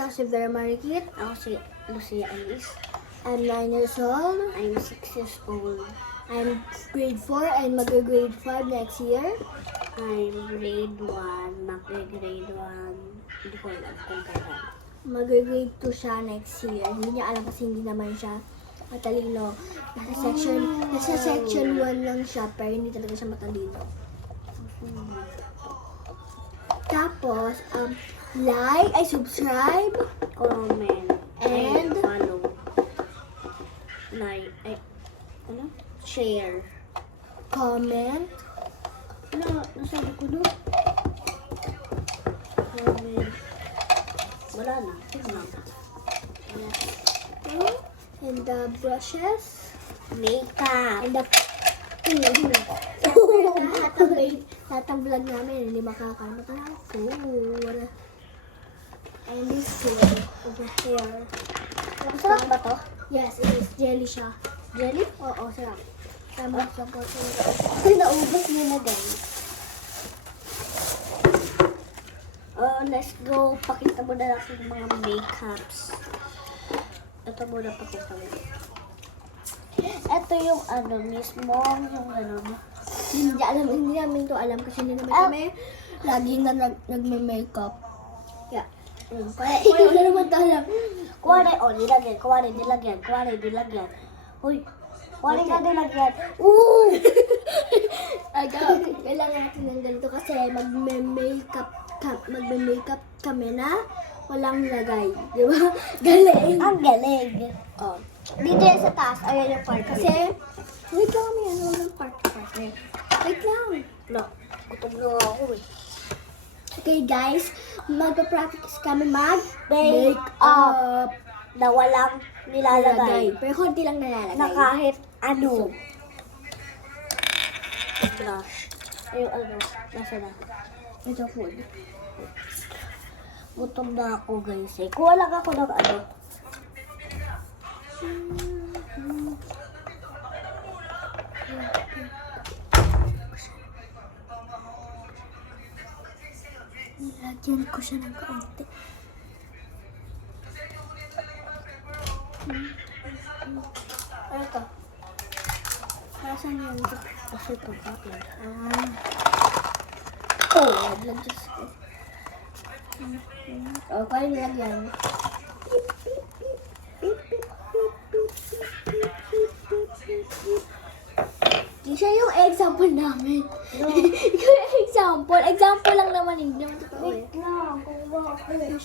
ako si Vera Marikit. Ako si Lucia Alice. I'm 9 years old. I'm 6 years old. I'm grade 4 and mag-grade 5 next year. I'm grade 1. Mag-grade 1. Hindi ko alam kung kailan. Mag-grade 2 siya next year. Hindi niya alam kasi hindi naman siya matalino. Nasa section 1 lang siya, pero hindi talaga siya matalino. Tapos, like, subscribe, Comment. and Follow. Like. Ano? Share. comment. Ano? Nasabi ko doon? Comment. Wala na. Tignan. And the brushes. Makeup. And the lahat ng vlog namin, hindi makakalimutan ng food. And this food over here. Masarap ba to? Yes, it is jelly siya. Jelly? Oo, sarap. Tama sa po. Ay, naubos niya na guys. Let's go. Pakita mo na natin yung mga makeups. Ito muna pakita mo. Ito yung ano mismo, yung ano. Hindi namin to alam kasi hindi naman kami lagi na nagme-makeup. Yeah. Kaya wala naman to alam. Kuwari, nilagyan. Kuwari, nilagyan. Uy, kuwari nga nilagyan. Kailangan natin ng ganito kasi magme-makeup kami na walang lagay. Di ba? Galing. Ang galing. Oh. Dito yan sa taas. Ayan yung part. Kasi, wait lang kami yan. Walang part. Wait lang. No, gutom na ako eh. Okay guys, magpa-practice kami Make-up. Na walang nilalagay. Pero konti lang nalalagay. Na kahit ano. Blush. Ayun ano, nasa na. Ito food. Gutom na ako guys eh. Kuha lang ako ng ano. Nilagyan ko siya ng kaunti. Ano to? Nasaan yan? Kasi ito bakit? Nilagyan Diyos ko. Kaya nilagyan. Di siya yung example namin. No. Ikaw yung example. Example lang naman. Hindi naman totoo eh. Wait lang, kung bakit.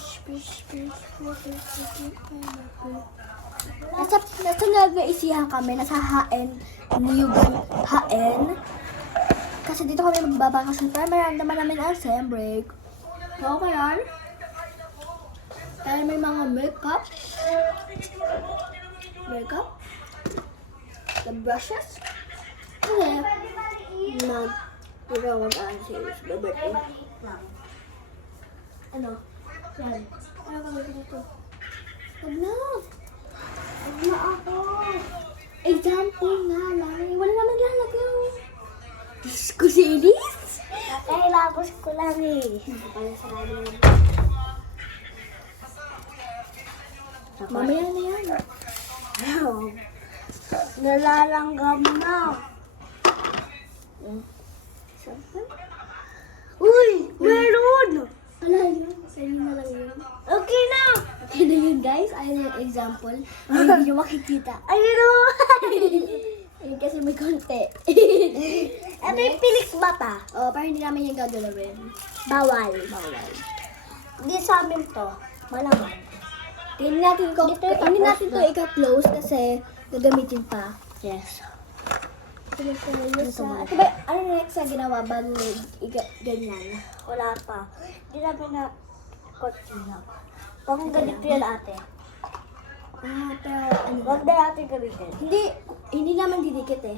Nasa Nueva Ecija kami, nasa Haen, Haen. Kasi dito kami magbabakasyon para maramdaman namin ang sem break. So, okay yan. Kaya may mga makeup. The brushes. Kasi, ikaw mag-answers, babati. Ano? Yan. Ano kami dito? Huwag na ako. Example nga lang. Wala naman lalagay. Diyos ko si Elise. Kakilapos ko lang eh. Para sa amin. Mamaya na yan. Nalalanggam na. Uy! Meron! Wala yun. Sa'yo na lang yun. Okay na! Okay na yun guys. Ayun yung example. Hindi nyo makikita. Ayun o! Ayun kasi may konti. May pilik ba ta? Oh, para hindi namin yung gagalawin. Bawal. Hindi sa amin to. Malamang. Hindi natin to ika-close kasi gagamitin pa. Yes. Tuloy ko na yun sa... At ba, ano next na ginawa bago ganyan? Wala pa. Hindi namin na kortina. Pang ganito yan ate. Pero ano? Huwag na natin gamitin. Hindi naman didikit eh.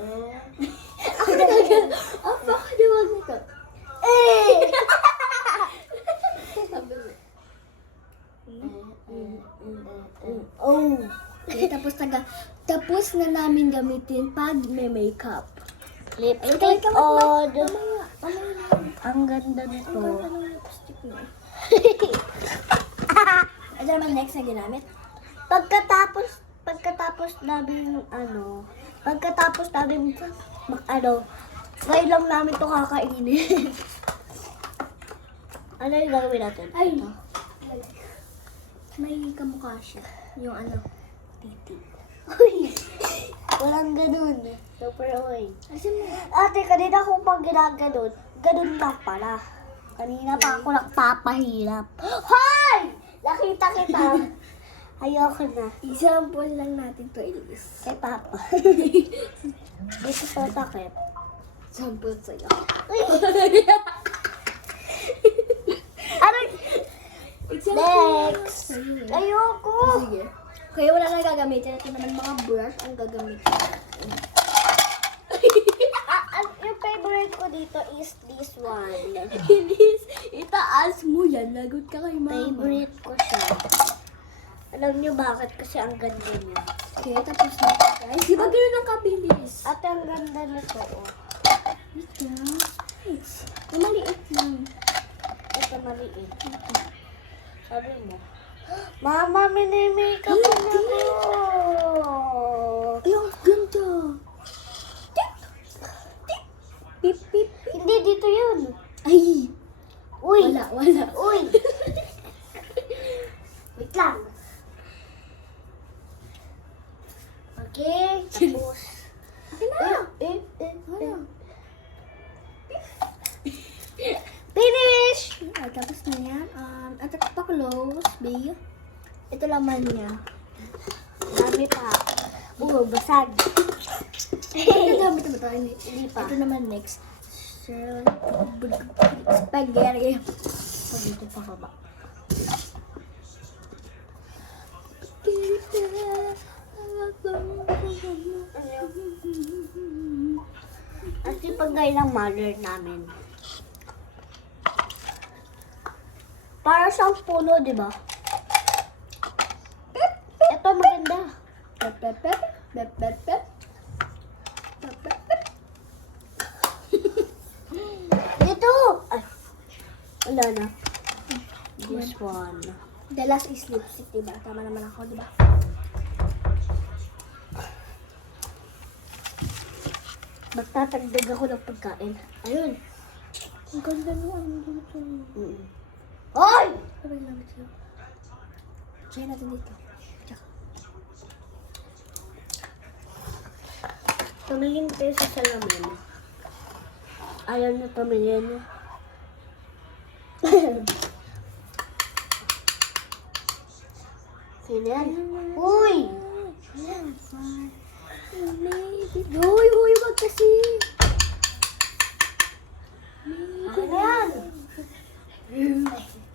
Eh. Baka diwag nito. Eh! Oh! Okay, tapos na namin gamitin pag may makeup. Lipstick on. Ang ganda nito. Ang ganda ng lipstick mo. Ito naman next na ginamit. Pagkatapos namin ngayon lang namin ito kakainin. Ano yung gagawin natin? Ay. Ito. May kamukha siya. Yung ano. Titi. Uy! Walang ganun. Super oy. Asin mo. Ate, kanina kung pag ginaganon, ganun lang pala. Kanina pa ako nagpapahirap. Hoy! Nakita kita. Ayoko na. Example lang natin to, Elise. Kay Papa. Dito sa takip. Example sa'yo. Uy! Ano? Next! Ayoko! Sige. Kaya wala na gagamitin. Ito naman mga brush ang gagamitin. Yung favorite ko dito is this one. Elise, itaas mo yan. Lagot ka kay mama. Favorite ko siya. Alam niyo bakit? Kasi ang ganda niya. Okay, tapos na ito, guys. Di ba ganun ang kabilis? At ang ganda nito, oh. Ito. Nice. Yung maliit lang. Ito maliit. Sabi mo, Mama, mini-makeup ko na Hindi. ko. Ay, ang ganda. Pip, pip. Hindi, dito yun. Ay. Uy! Wala. Uy! Wait lang. Okay, tapos. Akin na. Eh. Finish! Ay, tapos na yan. At pa-close, babe. Ito laman niya. Dami pa. Basag. Nagamit na ba ito? Hindi pa. Ito naman next. Spaghetti. Pag dito pa baba. Kasi pagay ng mother namin. Para sa puno, di ba? Ito maganda. Pep, pep, pep. Pep, pep, pep. Pep, pep, pep. Dito! Ay, wala na. This one. The last is lipstick, diba? Tama naman ako, diba? Magtatagdag ako ng pagkain. Ayun. Ang ganda mo, ano dito? Hoy! Sabay namin sa'yo. Try natin dito. Tsaka. Tumingin tayo sa salamin. Ayaw na tumingin. Sino yan? Uy! Hoy, wag kasi. Ano yan?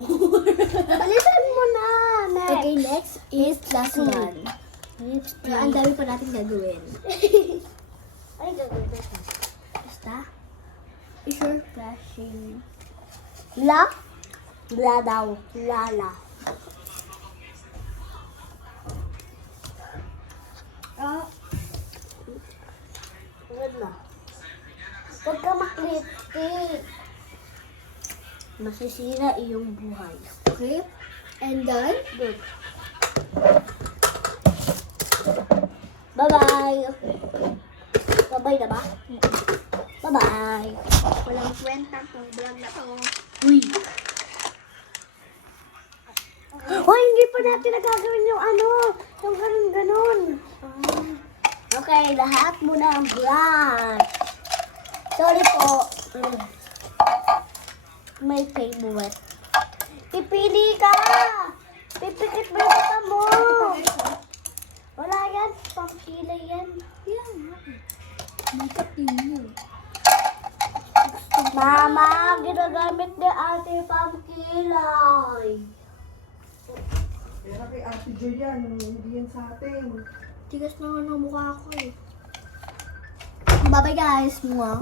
Alisan mo na! Okay, next is last one. Lipstick. Ang dami pa natin gagawin. Ay, gagawin natin. Basta, is your flashing. La? La daw. Lala. Ah, Wala. Huwag ka maklipstick. Masisira iyong buhay. okay. And then, Good. Bye-bye. Bye-bye na ba? Bye-bye. walang kwenta tong vlog na to. Uy. Hoy, hindi pa natin nagagawin yung yung ganun-ganun. Okay, lahat mo na ang vlog. Sorry po. May favorite. Pipili ka! Pipikit mo yung mata mo! Wala yan. Pampilay yan. Yan. Makeup ninyo. Mama, ginagamit ni ate pampilay. Kaya kay Ate Joy yan, hindi yan sa atin. Tigas na nga ng mukha ko eh. Bye-bye guys. Mwah.